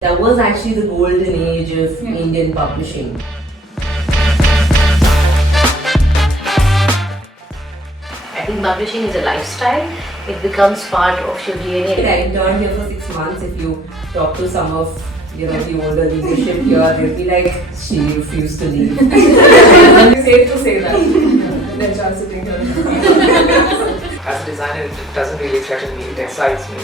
That was actually the golden age of Indian publishing. I think publishing is a lifestyle. It becomes part of your DNA. I interned here for 6 months. If you talk to some of the older leadership here, they'll be like, she refused to leave. It's safe to say that. They're just sitting here. As a designer, it doesn't really threaten me, it excites me.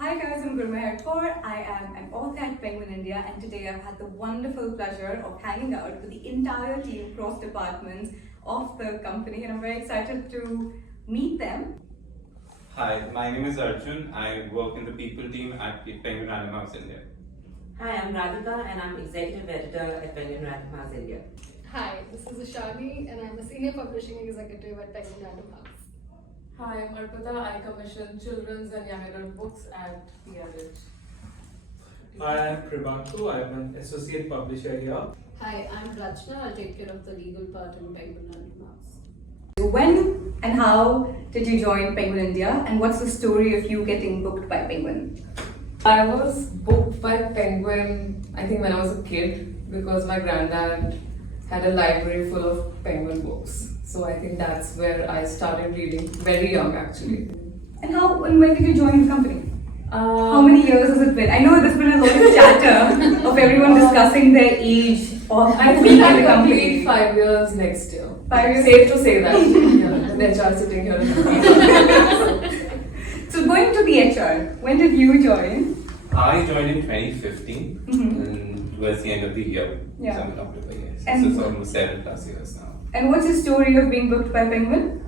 Hi guys, I'm Gurmehar Kaur. I am an author at Penguin India, and today I've had the wonderful pleasure of hanging out with the entire team across departments of the company, and I'm very excited to meet them. Hi, my name is Arjun. I work in the people team at Penguin Random House India. Hi, I'm Radhika and I'm executive editor at Penguin Random House India. Hi, this is Ishani and I'm a senior publishing executive at Penguin Random House. Hi, I'm Arpita. I commission children's and young adult books at The Edit. Hi, I'm Prabhantu. I'm an associate publisher here. Hi, I'm Rachna. I'll take care of the legal part in Penguin Random House. When and how did you join Penguin India, and what's the story of you getting booked by Penguin? I was booked by Penguin, I think when I was a kid, because my granddad had a library full of Penguin books. So I think that's where I started reading, very young actually. And when did you join the company? How many years has it been? I know there's been a lot of chatter of everyone discussing their age or I being think in I the company. complete 5 years next year. 5 years? Safe to say that. Yeah, they're just sitting here. So going to the HR, when did you join? I joined in 2015 and towards the end of the year. Yeah. So I'm in October, yes. And- So it's almost 7+ years now. And what's the story of being booked by Penguin?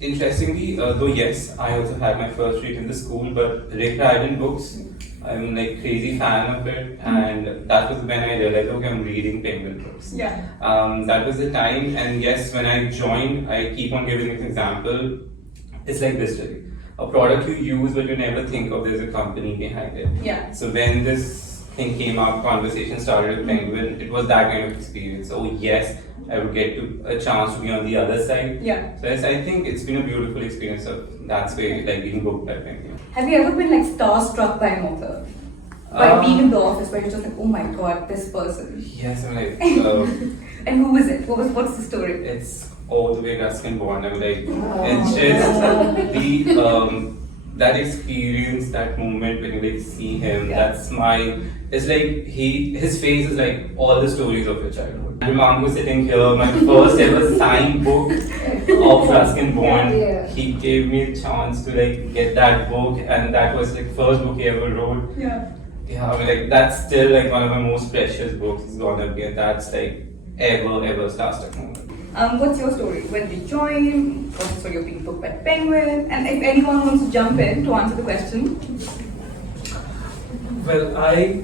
Interestingly, though yes, I also had my first read in the school, but Rick Riordan books, I'm like crazy fan of it, and that was when I realized, okay, I'm reading Penguin books. Yeah. That was the time, and yes, when I joined, I keep on giving an example. It's like distillery, a product you use but you never think of there's a company behind it. Yeah. So when this thing came up, conversation started with Penguin, it was that kind of experience. So yes, I would get a chance to be on the other side. Yeah. So yes, I think it's been a beautiful experience. So that's why like being booked by Penguin. Have you ever been like starstruck by an author? By being in the office where you're just like, oh my god, this person. Yes, I'm like, And who is it? What's the story? it's all the way Ruskin Bond. I'm like, it's just the that experience, that moment when you like see him, that smile. It's like his face is like all the stories of your childhood. Mango sitting here, my first ever signed book of Ruskin Bond. Yeah. He gave me a chance to like get that book, and that was like first book he ever wrote. Yeah. Yeah, I mean, like that's still like one of my most precious books. It's gonna be, and that's like ever starstruck moment. What's your story? When did you join? What's the story of being booked by Penguin? And if anyone wants to jump in to answer the question. Well, I,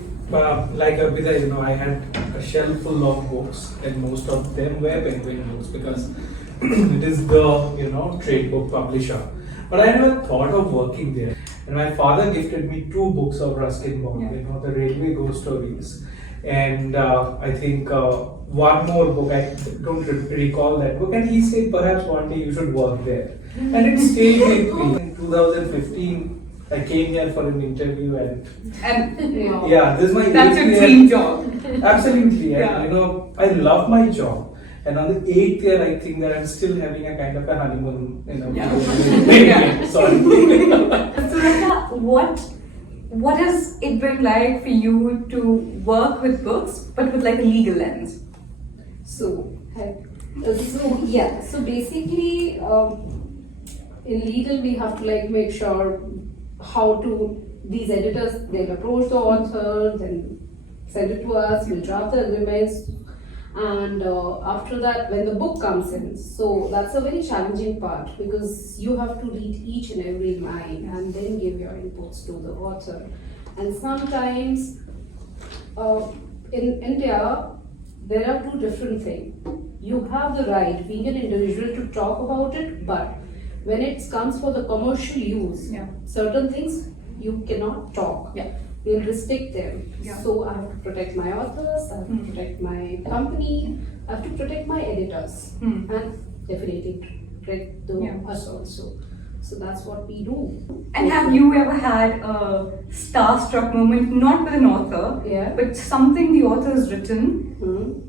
like Arpita, I had a shelf full of books, and most of them were Penguin books because it is the, trade book publisher. But I never thought of working there. And my father gifted me 2 books of Ruskin Bond, the Railway Ghost Stories. And I think one more book, I don't recall that book, and he said perhaps one day you should work there. And it stayed with me. In 2015, I came here for an interview, and this is my That's 8th your year. dream job. Absolutely, Yeah. and I love my job. And on the 8th year, I think that I'm still having a kind of a honeymoon, Yeah. Sorry. So Radha, what has it been like for you to work with books but with like a legal lens? So basically, in legal we have to like make sure how to these editors they'll approach the author, then send it to us, we'll draft the agreements, and after that when the book comes in, so that's a very challenging part because you have to read each and every line and then give your inputs to the author. And sometimes in India there are 2 different things. You have the right being an individual to talk about it, but when it comes for the commercial use, certain things you cannot talk. We'll restrict them. So I have to protect my authors, I have to protect my company, I have to protect my editors, and definitely protect us also. So that's what we do. And have you ever had a starstruck moment, not with an author, Yeah. but something the author has written,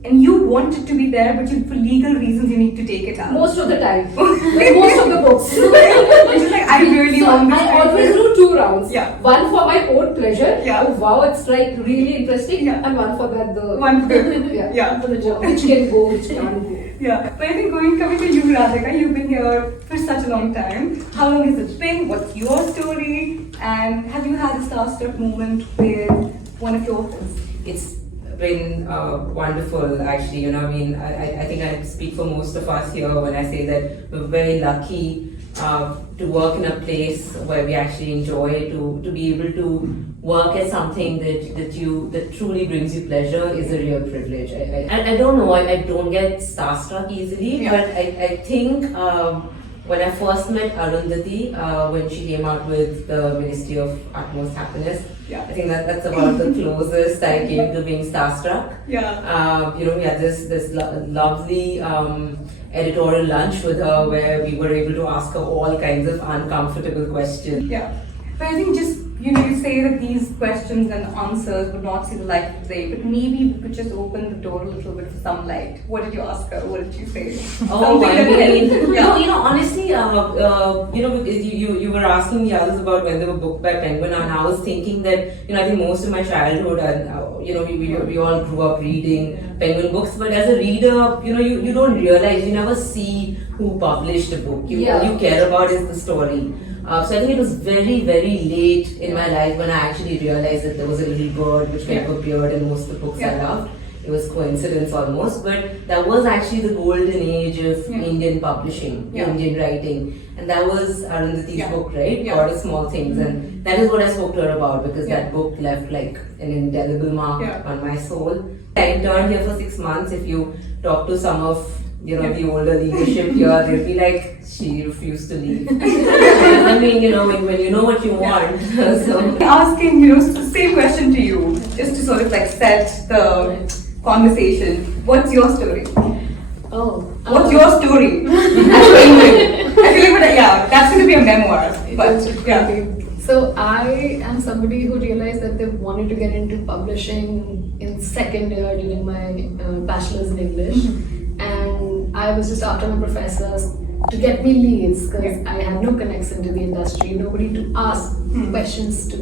and you want it to be there, but for legal reasons you need to take it out? Most of the time. Like most of the books. It's just like, I really So want this. I always do 2 rounds. Yeah. One for my own pleasure. Yeah. Oh wow, it's like really interesting. Yeah. And one for that the One for the- yeah. yeah. One for the job. Which can go, which can't go. Yeah, but I think coming to you, Radhika, you've been here for such a long time. How long has it been? What's your story? And have you had a starstruck moment with one of your authors? It's been wonderful, actually. You know, I mean, I think I speak for most of us here when I say that we're very lucky to work in a place where we actually enjoy, to be able to work at something that truly brings you pleasure is a real privilege. I don't know, I don't get starstruck easily, Yeah. but I think when I first met Arundhati, when she came out with the Ministry of Utmost Happiness, Yeah. I think that's about the closest I came to being starstruck. Yeah. You know, we had this lovely editorial lunch with her where we were able to ask her all kinds of uncomfortable questions. Yeah. But I think just, you say that these questions and answers would not see the light of day, but maybe we could just open the door a little bit for some light. What did you ask her? What did you say? Oh, I mean, Yeah. honestly, because you were asking the others about when they were booked by Penguin, and I was thinking that, I think most of my childhood, and we all grew up reading Penguin books, but as a reader, you don't realize, you never see who published a book. All you care about is the story. So I think it was very, very late in my life when I actually realized that there was a little bird which kind of appeared in most of the books I loved. It was coincidence almost, but that was actually the golden age of Indian publishing, Indian writing, and that was Arundhati's book, right? God of Small Things, and that is what I spoke to her about because that book left like an indelible mark on my soul. I interned here for 6 months. If you talk to some of the older leadership here, they'll be like, she refused to leave. I mean, when you know what you want. So Asking, the same question to you, just to sort of like set the conversation. What's your story? What's your story? As Penguin. I feel like, that's going to be a memoir. But yeah. So I am somebody who realized that they wanted to get into publishing in second year during my bachelor's in English, and I was just after my professors to get me leads because I had no connection to the industry, nobody to ask questions to,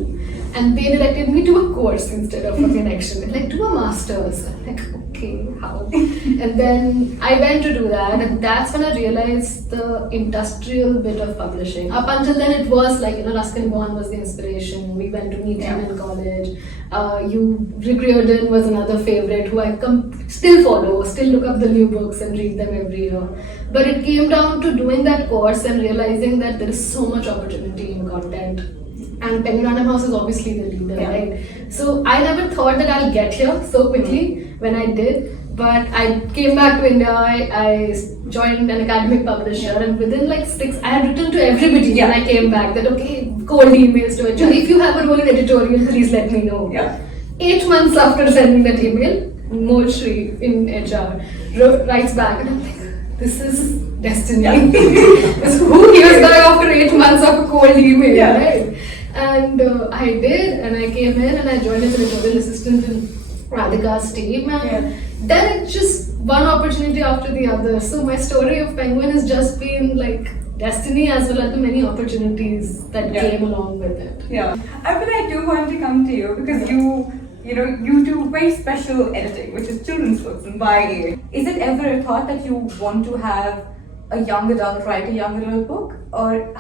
and they directed me to a course instead of a connection. Like, do a master's. I'm like, okay, how? And then I went to do that, and that's when I realized the industrial bit of publishing. Up until then, it was like, Ruskin Bond was the inspiration. We went to meet him in college. Rick Riordan was another favorite who I still follow, still look up the new books and read them every year. But it came down to doing that course and realizing that there is so much opportunity in content. And Penguin Random House is obviously the leader, right? So I never thought that I'll get here so quickly when I did. But I came back to India, I joined an academic publisher, and within like 6, I had written to everybody when I came back that, okay, cold emails to HR. If you have a role in editorial, please let me know. 8 months after sending that email, Moshri in HR writes back, and I'm like, this is destiny. Who hears that after 8 months of a cold email, right? And I did, and I came in and I joined as an editorial assistant in Radhika's team, and then it's just one opportunity after the other. So my story of Penguin has just been like destiny as well as the many opportunities that came along with it. But I do want to come to you because you do very special editing, which is children's books and YA. Is it ever a thought that you want to have a young adult write a young adult book, or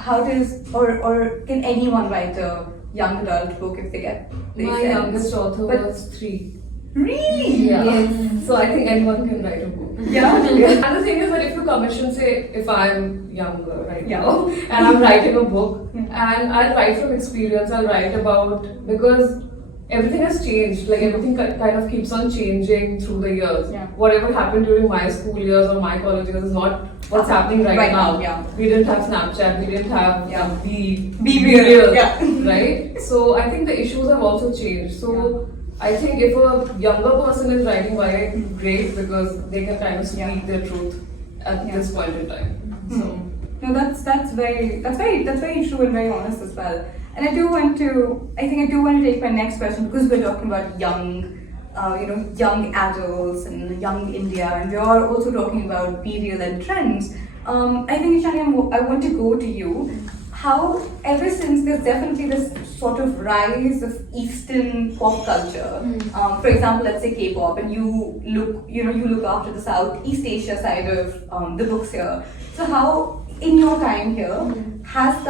or can anyone write a young adult book if they get? My youngest author was 3. Really? Yeah. Yes. So I think anyone can write a book. Yeah. And the thing is that if you commission, say, if I'm younger right now and I'm writing a book, and I'll write from experience, I'll write about, because everything has changed, like everything kind of keeps on changing through the years. Whatever happened during my school years or my college years is not what's happening right now. We didn't have Snapchat, we didn't have Be Real, right? So I think the issues have also changed. So I think if a younger person is writing YA, great, because they can kind of speak their truth at this point in time. So No, that's very true and very honest as well. And I do want to take my next question, because we're talking about young adults and young India, and we are also talking about period and trends. I think, Ishani, I want to go to you. How, ever since there's definitely this sort of rise of Eastern pop culture, for example, let's say K-pop, and you look after the Southeast Asia side of the books here. So how, in your time here, has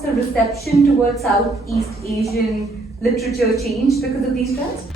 the reception towards Southeast Asian literature changed because of these trends?